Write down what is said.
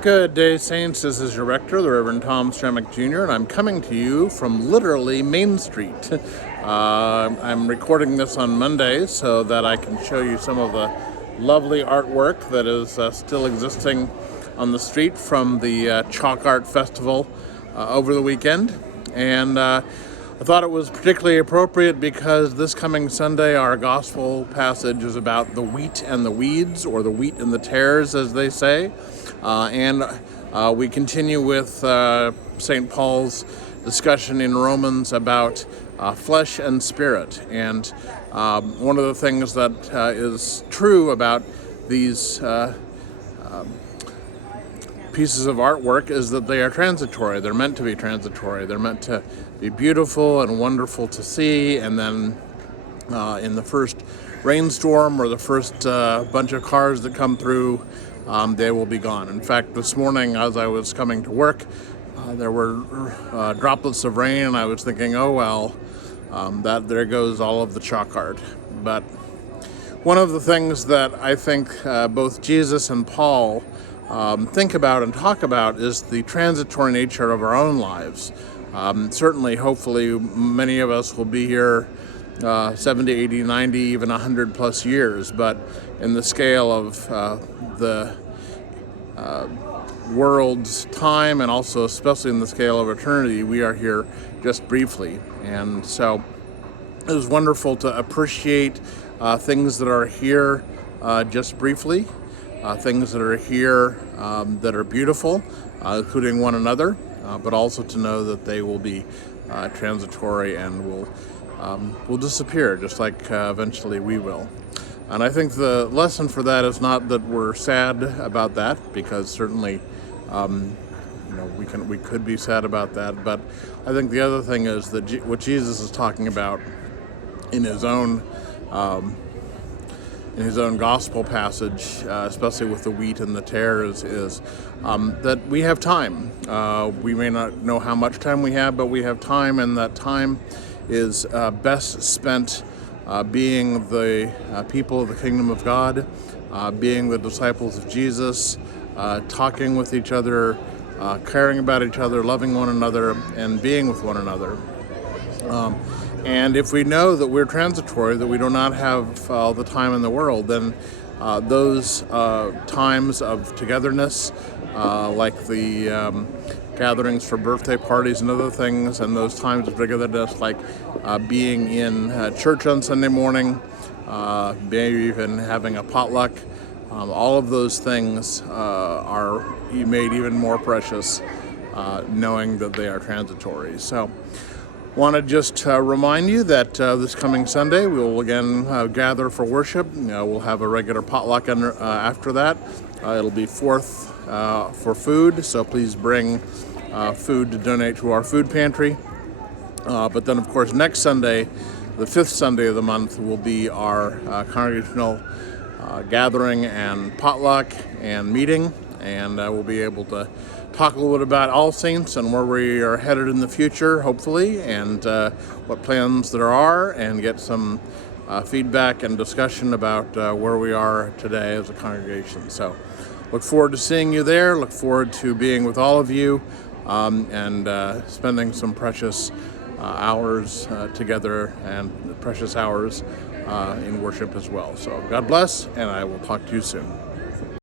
Good day, Saints. This is your rector, the Reverend Tom Stremick Jr., and I'm coming to you from literally Main Street. I'm recording this on Monday so that I can show you some of the lovely artwork that is still existing on the street from the Chalk Art Festival over the weekend. And I thought it was particularly appropriate because this coming Sunday our gospel passage is about the wheat and the weeds, or the wheat and the tares, as they say. And we continue with St. Paul's discussion in Romans about flesh and spirit. And one of the things that is true about these pieces of artwork is that they are transitory. They're meant to be transitory. They're meant to be beautiful and wonderful to see, and then in the first rainstorm or the first bunch of cars that come through, they will be gone. In fact, this morning as I was coming to work, there were droplets of rain, and I was thinking, oh well, that there goes all of the chalk art. But one of the things that I think both Jesus and Paul think about and talk about is the transitory nature of our own lives. Certainly, hopefully, many of us will be here 70, 80, 90, even 100 plus years, but in the scale of the world's time, and also especially in the scale of eternity, we are here just briefly. And so it was wonderful to appreciate things that are here just briefly, things that are here that are beautiful, including one another, but also to know that they will be transitory and will disappear, just like eventually we will. And I think the lesson for that is not that we're sad about that, because certainly we could be sad about that. But I think the other thing is that what Jesus is talking about in his own gospel passage, especially with the wheat and the tares, is that we have time. We may not know how much time we have, but we have time, and that time is best spent being the people of the kingdom of God, being the disciples of Jesus, talking with each other, caring about each other, loving one another, and being with one another. And if we know that we're transitory, that we do not have all the time in the world, then those times of togetherness, like the gatherings for birthday parties and other things, and those times of togetherness like being in church on Sunday morning, maybe even having a potluck, all of those things are made even more precious knowing that they are transitory. So want to just remind you that this coming Sunday we will again gather for worship. We'll have a regular potluck after that. It'll be fourth for food, so please bring food to donate to our food pantry. But then, of course, next Sunday, the fifth Sunday of the month, will be our congregational gathering and potluck and meeting, and we'll be able to talk a little bit about All Saints and where we are headed in the future, hopefully, and what plans there are, and get some feedback and discussion about where we are today as a congregation. So look forward to seeing you there, look forward to being with all of you, and spending some precious hours together, and precious hours in worship as well. So God bless, and I will talk to you soon.